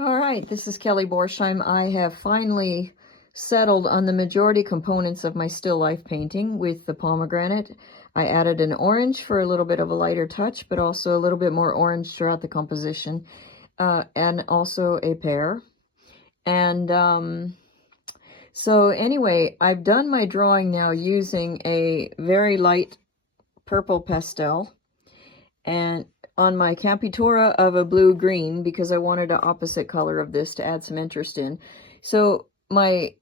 All right, this is Kelly Borsheim. I have finally settled on the majority components of my still life painting with the pomegranate. I added an orange for a little bit of a lighter touch, but also a little bit more orange throughout the composition, and also a pear. And so anyway, I've done my drawing now using a very light purple pastel and on my campitura of a blue-green because I wanted an opposite color of this to add some interest in. So I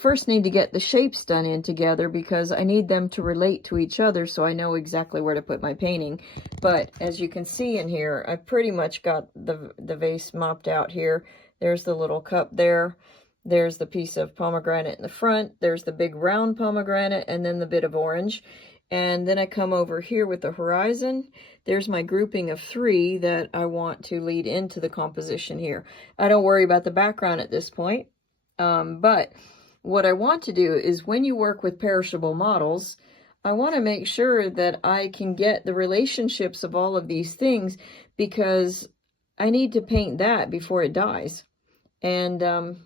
first need to get the shapes done in together because I need them to relate to each other so I know exactly where to put my painting. But as you can see in here, I pretty much got the vase mopped out here. There's the little cup there. There's the piece of pomegranate in the front. There's the big round pomegranate and then the bit of orange. And then I come over here with the horizon. There's my grouping of 3 that I want to lead into the composition here. I don't worry about the background at this point. But what I want to do is when you work with perishable models, I want to make sure that I can get the relationships of all of these things because I need to paint that before it dies. And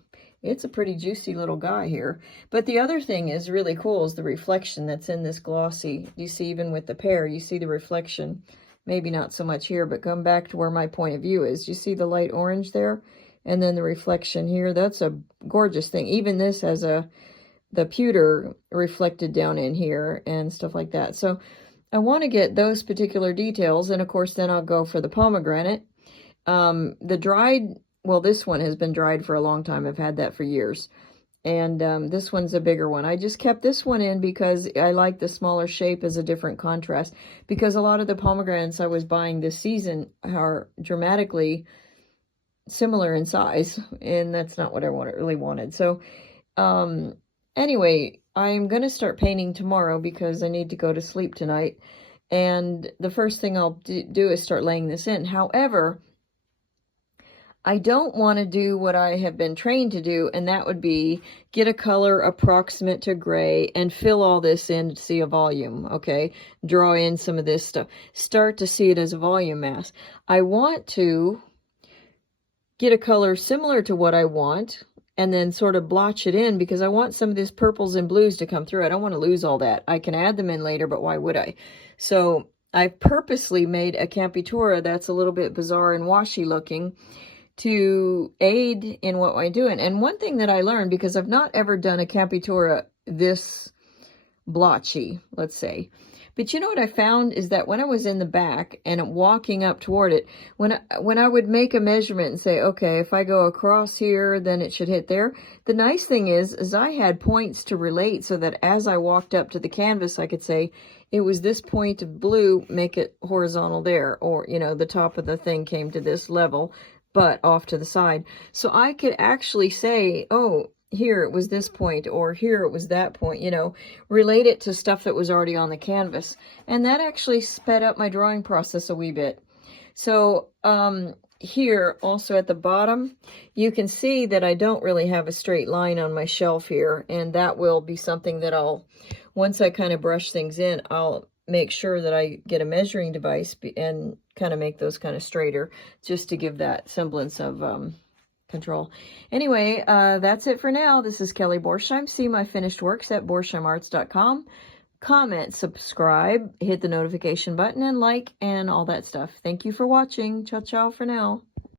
it's a pretty juicy little guy here. But the other thing is really cool is the reflection that's in this glossy. You see even with the pear, you see the reflection. Maybe not so much here, but come back to where my point of view is. You see the light orange there? And then the reflection here. That's a gorgeous thing. Even this has the pewter reflected down in here and stuff like that. So I want to get those particular details. And of course, then I'll go for the pomegranate. The dried... Well, this one has been dried for a long time. I've had that for years. And this one's a bigger one. I just kept this one in because I like the smaller shape as a different contrast. Because a lot of the pomegranates I was buying this season are dramatically similar in size. And that's not what I really wanted. So anyway, I'm going to start painting tomorrow because I need to go to sleep tonight. And the first thing I'll do is start laying this in. However, I don't want to do what I have been trained to do, and that would be get a color approximate to gray and fill all this in to see a volume, okay? Draw in some of this stuff. Start to see it as a volume mass. I want to get a color similar to what I want and then sort of blotch it in because I want some of these purples and blues to come through. I don't want to lose all that. I can add them in later, but why would I? So I purposely made a campitura that's a little bit bizarre and washy looking to aid in what I'm doing. And one thing that I learned, because I've not ever done a campitura this blotchy, let's say. But you know what I found is that when I was in the back and walking up toward it, when I would make a measurement and say, okay, if I go across here, then it should hit there. The nice thing is I had points to relate so that as I walked up to the canvas, I could say, it was this point of blue, make it horizontal there. Or, you know, the top of the thing came to this level, but off to the side. So I could actually say, oh, here it was this point, or here it was that point, you know, relate it to stuff that was already on the canvas. And that actually sped up my drawing process a wee bit. So here, also at the bottom, you can see that I don't really have a straight line on my shelf here. And that will be something that once I kind of brush things in, I'll make sure that I get a measuring device and kind of make those kind of straighter just to give that semblance of control. Anyway, that's it for now. This is Kelly Borsheim. See my finished works at borsheimarts.com. Comment, subscribe, hit the notification button, and like, and all that stuff. Thank you for watching. Ciao, ciao for now.